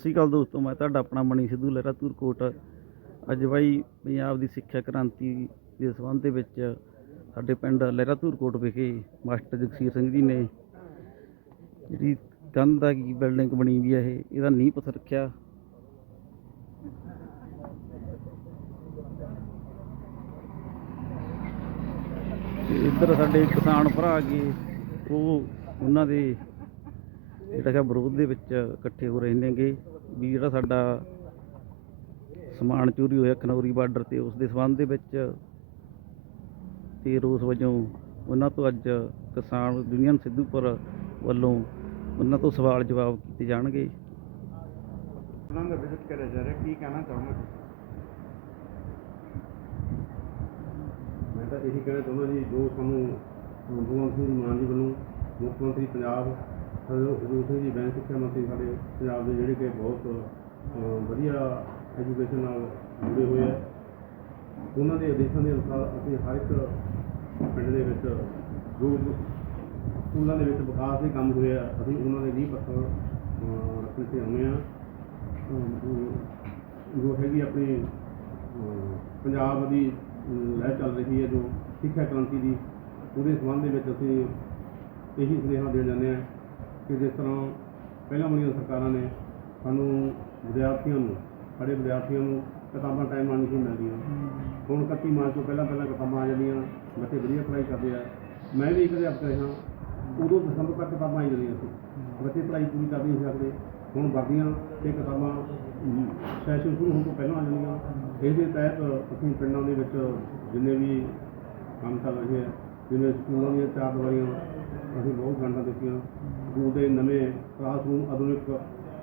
ਸ਼੍ਰੀ ਅਕਾਲ ਦੋਸਤੋ, ਮੈਂ ਤੁਹਾਡਾ ਆਪਣਾ ਮਣੀ ਸਿੱਧੂ ਲਹਿਰਾ ਧੂਰਕੋਟ ਅੱਜ ਬਾਈ ਪੰਜਾਬ ਦੀ ਸਿੱਖਿਆ ਕ੍ਰਾਂਤੀ ਦੇ ਸੰਬੰਧ ਦੇ ਵਿੱਚ ਸਾਡੇ ਪਿੰਡ ਲਹਿਰਾ ਧੂਰਕੋਟ ਵਿਖੇ ਮਾਸਟਰ ਜਗਸੀਰ ਸਿੰਘ ਜੀ ਨੇ ਜਿਹੜੀ ਕੰਧ ਦਾ ਕੀ ਬਿਲਡਿੰਗ ਬਣੀ ਵੀ ਹੈ ਇਹ, ਇਹਦਾ ਨੀਂਹ ਪੱਥਰ ਰੱਖਿਆ। ਤੇ ਇੱਧਰ ਸਾਡੇ ਕਿਸਾਨ ਭਰਾ ਗਏ ਉਹ ਉਹਨਾਂ ਦੇ ਜਿਹੜਾ ਕਿ ਵਿਰੋਧ ਦੇ ਵਿੱਚ ਇਕੱਠੇ ਹੋ ਰਹੇ ਨੇਗੇ ਵੀ ਜਿਹੜਾ ਸਾਡਾ ਸਮਾਨ ਚੋਰੀ ਹੋਇਆ ਖਨੌਰੀ ਬਾਰਡਰ ਤੇ, ਉਸ ਦੇ ਸੰਬੰਧ ਦੇ ਵਿੱਚ ਤੇ ਰੋਸ ਵਜੋਂ ਉਹਨਾਂ ਤੋਂ ਅੱਜ ਕਿਸਾਨ ਯੂਨੀਅਨ ਸਿੱਧੂਪੁਰ ਵੱਲੋਂ ਉਹਨਾਂ ਤੋਂ ਸਵਾਲ ਜਵਾਬ ਕੀਤੇ ਜਾਣਗੇ। ਉਹਨਾਂ ਦਾ ਵਿਜ਼ਿਟ ਕਰਿਆ ਜਾ ਰਿਹਾ, ਕੀ ਕਹਿਣਾ ਚਾਹੁੰਦੇ ਮੈਂ ਤਾਂ ਇਹੀ ਕਹਿਣਾ ਚਾਹੁੰਦਾ ਜੀ, ਜੋ ਸਾਨੂੰ ਭਗਵੰਤ ਸਿੰਘ ਮਾਨ ਜੀ ਵੱਲੋਂ ਮੁੱਖ ਮੰਤਰੀ ਪੰਜਾਬ ਹਰਜੋਤ ਸਿੰਘ ਜੀ ਬੈਂਕ ਸਿੱਖਿਆ ਮੰਤਰੀ ਸਾਡੇ ਪੰਜਾਬ ਦੇ ਜਿਹੜੇ ਕਿ ਬਹੁਤ ਵਧੀਆ ਐਜੂਕੇਸ਼ਨ ਨਾਲ ਜੁੜੇ ਹੋਏ ਆ। ਉਹਨਾਂ ਦੇ ਆਦੇਸ਼ਾਂ ਦੇ ਅਨੁਸਾਰ ਅਸੀਂ ਹਰ ਇੱਕ ਪਿੰਡ ਦੇ ਵਿੱਚ ਜੋ ਸਕੂਲਾਂ ਦੇ ਵਿੱਚ ਵਿਕਾਸ ਦੇ ਕੰਮ ਹੋਏ ਆ, ਅਸੀਂ ਉਹਨਾਂ ਦੇ ਨੀਂਹ ਪੱਥਰ ਰੱਖਣ ਤੇ ਆਉਂਦੇ ਆ। ਜੋ ਹੈਗੀ ਆਪਣੀ ਪੰਜਾਬ ਦੀ ਲਹਿਰ ਚੱਲ ਰਹੀ ਹੈ, ਜੋ ਸਿੱਖਿਆ ਕ੍ਰਾਂਤੀ ਦੀ, ਉਹਦੇ ਸੰਬੰਧ ਦੇ ਵਿੱਚ ਅਸੀਂ ਇਹੀ ਸੁਨੇਹਾ ਦੇਣ ਜਾਂਦੇ ਹਾਂ ਕਿ ਜਿਸ ਤਰ੍ਹਾਂ ਪਹਿਲਾਂ ਵਾਲੀਆਂ ਸਰਕਾਰਾਂ ਨੇ ਸਾਨੂੰ ਵਿਦਿਆਰਥੀਆਂ ਨੂੰ, ਸਾਡੇ ਵਿਦਿਆਰਥੀਆਂ ਨੂੰ ਕਿਤਾਬਾਂ ਟਾਈਮ ਨਾਲ ਨਹੀਂ ਮਿਲਦੀਆਂ। ਹੁਣ 31 ਮਾਰਚ ਤੋਂ ਪਹਿਲਾਂ ਪਹਿਲਾਂ ਕਿਤਾਬਾਂ ਆ ਜਾਂਦੀਆਂ, ਬੱਚੇ ਵਧੀਆ ਪੜ੍ਹਾਈ ਕਰਦੇ ਆ। ਮੈਂ ਵੀ ਇੱਕ ਅਧਿਆਪਕ ਰਿਹਾ, ਉਦੋਂ ਦਸੰਬਰ ਤੱਕ ਕਿਤਾਬਾਂ ਆਈ ਜਾਂਦੀਆਂ ਸੀ। ਬੱਚੇ ਪੜ੍ਹਾਈ ਪੂਰੀ ਕਰ ਨਹੀਂ ਸਕਦੇ ਹੁਣ ਵਰਦੀਆਂ ਤੇ ਕਿਤਾਬਾਂ ਸੈਸ਼ਨ ਸ਼ੁਰੂ ਹੋਣ ਤੋਂ ਪਹਿਲਾਂ ਆ ਜਾਂਦੀਆਂ। ਇਹਦੇ ਤਹਿਤ ਅਸੀਂ ਪਿੰਡਾਂ ਦੇ ਵਿੱਚ ਜਿੰਨੇ ਵੀ ਕੰਮ ਚੱਲ ਰਹੇ ਆ ਜਿਵੇਂ ਸਕੂਲਾਂ ਦੀਆਂ ਚਾਰ ਦੀਵਾਰੀਆਂ, ਅਸੀਂ ਬਹੁਤ ਗੰਢਾਂ ਦਿੱਤੀਆਂ। ਸਕੂਲ ਦੇ ਨਵੇਂ ਕਲਾਸਰੂਮ ਆਧੁਨਿਕ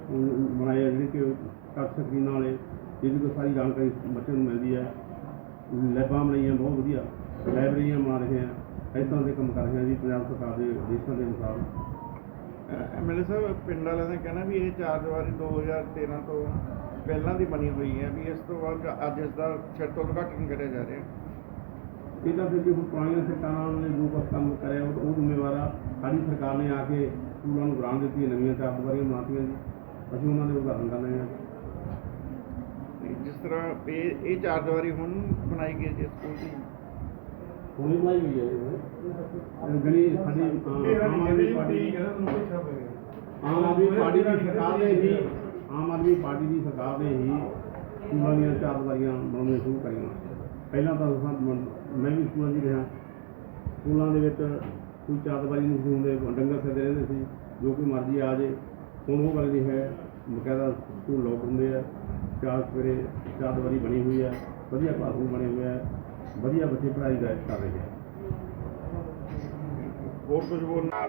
ਬਣਾਏ ਆ ਜਿਹੜੇ ਕਿ ਟੱਚ ਸਕਰੀਨਾਂ ਵਾਲੇ, ਜਿਹਦੀ ਤੋਂ ਸਾਰੀ ਜਾਣਕਾਰੀ ਬੱਚਿਆਂ ਨੂੰ ਮਿਲਦੀ ਹੈ। ਲੈਬਾਂ ਬਣਾਈਆਂ, ਬਹੁਤ ਵਧੀਆ। ਲਾਇਬ੍ਰੇਰੀਆਂ ਬਣਾ ਰਹੇ ਆ ਇਸ ਦੇ ਕੰਮ ਕਰ ਰਹੇ ਆ ਜੀ ਪੰਜਾਬ ਸਰਕਾਰ ਦੇ ਦੇਸ਼ਾਂ ਦੇ ਅਨੁਸਾਰ। ਐਮਐਲਏ ਸਾਹਿਬ, ਪਿੰਡ ਵਾਲਿਆਂ ਦਾ ਕਹਿਣਾ ਵੀ ਇਹ ਚਾਰ ਦੀਵਾਰੀ 2013 ਤੋਂ ਪਹਿਲਾਂ ਦੀ ਬਣੀ ਹੋਈ ਹੈ, ਵੀ ਇਸ ਤੋਂ ਬਾਅਦ ਅੱਜ ਇਸ ਦਾ ਛੱਤ ਤੋਂ ਉਦਘਾਟਨ ਕਰਿਆ ਜਾ ਰਿਹਾ। ਇਹਦਾ ਫਿਰ ਜੇ ਹੁਣ ਪੁਰਾਣੀਆਂ ਸਰਕਾਰਾਂ ਨੇ ਜੋ ਕੁਛ ਕੰਮ ਕਰਿਆ ਉਹ ਉਹ ਜ਼ਿੰਮੇਵਾਰ ਸਾਡੀ ਸਰਕਾਰ ਨੇ ਆ ਕੇ ਸਕੂਲਾਂ ਨੂੰ ਗ੍ਰਾਂਟ ਦਿੱਤੀ ਹੈ, ਨਵੀਆਂ ਚਾਰ ਦੀਵਾਰੀਆਂ ਬਣਾਤੀਆਂ ਜੀ। ਅਸੀਂ ਉਹਨਾਂ ਦੇ ਉਦਾਹਰਨ ਕਰ ਰਹੇ ਹਾਂ। ਤੇ ਜਿਸ ਤਰ੍ਹਾਂ ਇਹ ਇਹ ਚਾਰ ਦੀਵਾਰੀ ਹੁਣ ਬਣਾਈ ਗਈ ਹੈ ਜੀ ਸਕੂਲ ਦੀ? ਹੁਣੇ ਬਣਾਈ ਹੋਈ ਹੈ ਇਹ ਗਲੀ ਸਾਡੀ ਆਮ ਆਦਮੀ ਪਾਰਟੀ ਆਮ ਆਦਮੀ ਪਾਰਟੀ ਦੀ ਸਰਕਾਰ ਨੇ ਹੀ। ਆਮ ਆਦਮੀ ਪਾਰਟੀ ਦੀ ਸਰਕਾਰ ਨੇ ਹੀ ਸਕੂਲਾਂ ਦੀਆਂ ਚਾਰ ਦੀਵਾਰੀਆਂ ਬਣਾਉਣੀਆਂ ਸ਼ੁਰੂ ਕਰੀਆਂ। ਪਹਿਲਾਂ ਤਾਂ ਅਸਾਂ ਮ- ਮੈਂ ਵੀ ਸਕੂਲਾਂ 'ਚ ਹੀ ਰਿਹਾ। ਸਕੂਲਾਂ ਦੇ ਵਿੱਚ ਕੋਈ ਦੀਵਾਰੀ ਨਹੀਂ ਸੀ ਹੁੰਦੇ ਡੰਗਰ ਫਿਰਦੇ ਰਹਿੰਦੇ ਸੀ ਜੋ ਕੋਈ ਮਰਜ਼ੀ ਆ ਜੇ। ਹੁਣ ਉਹ ਗੱਲ ਨਹੀਂ ਹੈ। ਬਕਾਇਦਾ ਸਕੂਲ ਲੋਕ ਹੁੰਦੇ ਆ। ਚਾਰ ਸਵੇਰੇ ਦੀਵਾਰੀ ਬਣੀ ਹੋਈ ਹੈ ਵਧੀਆ ਕਲਾਸਰੂਮ ਬਣੇ ਹੋਏ ਆ। ਵਧੀਆ ਬੱਚੇ ਪੜ੍ਹਾਈ ਦਾ ਕਰ ਰਹੇ ਆ। ਹੋਰ ਕੁਝ ਬੋਲਣਾ?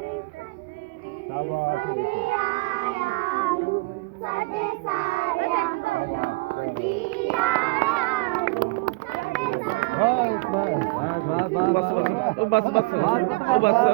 ਸਾਡੇ ਸਾਰਿਆਂ ਜੀ ਆਇਆਂ ਨੂੰ ਸਾਡੇ ਸਾਰਿਆਂ ਬਸ ਬਸ ਉਹ ਬਸ ਬਸ ਉਹ ਬਸ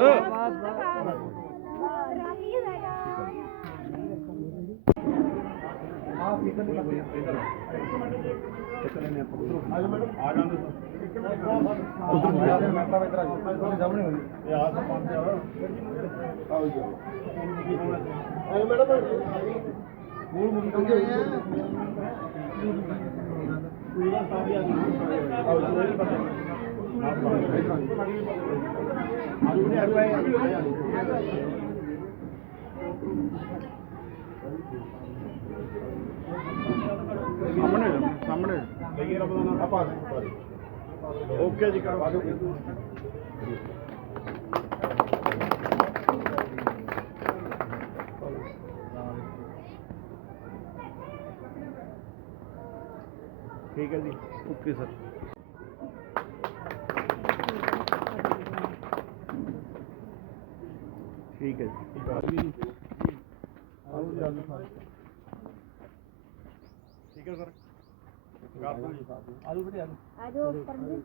ਸਾਹਮਣੇ ਹੋ ਜਾਓ, ਸਾਹਮਣੇ ਓਕੇ ਜੀ ਕਰੋ। ਠੀਕ ਹੈ ਜੀ। Okay sir. ਠੀਕ ਹੈ ਜੀ ਠੀਕ ਹੈ। ਸਰ। ਕਰ ਦੋ ਜੀ। ਆਜੋ ਪਰਮਜੀਤ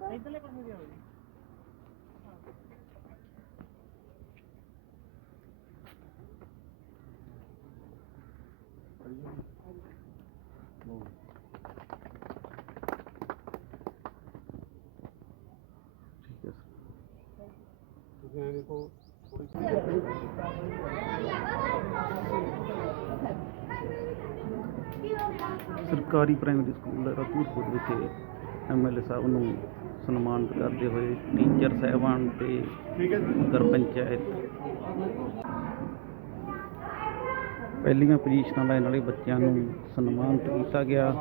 ਠੀਕ ਹੈ ਸਰ। ਤੁਸੀਂ ਥੋੜੀ ਸਰਕਾਰੀ ਪ੍ਰਾਇਮਰੀ ਸਕੂਲ ਰਤੂਰਪੁਰ ਵਿਖੇ ਐਮਐਲਏ ਸਾਹਿਬ ਨੂੰ ਸਨਮਾਨਿਤ ਕਰਦੇ ਹੋਏ ਟੀਚਰ ਸਹਿਬਾਨ ਤੇ ਨਗਰ ਪੰਚਾਇਤ। ਪਹਿਲੀਆਂ ਪੋਜੀਸ਼ਨਾਂ ਲੈਣ ਵਾਲੇ ਬੱਚਿਆਂ ਨੂੰ ਸਨਮਾਨਿਤ ਕੀਤਾ ਗਿਆ।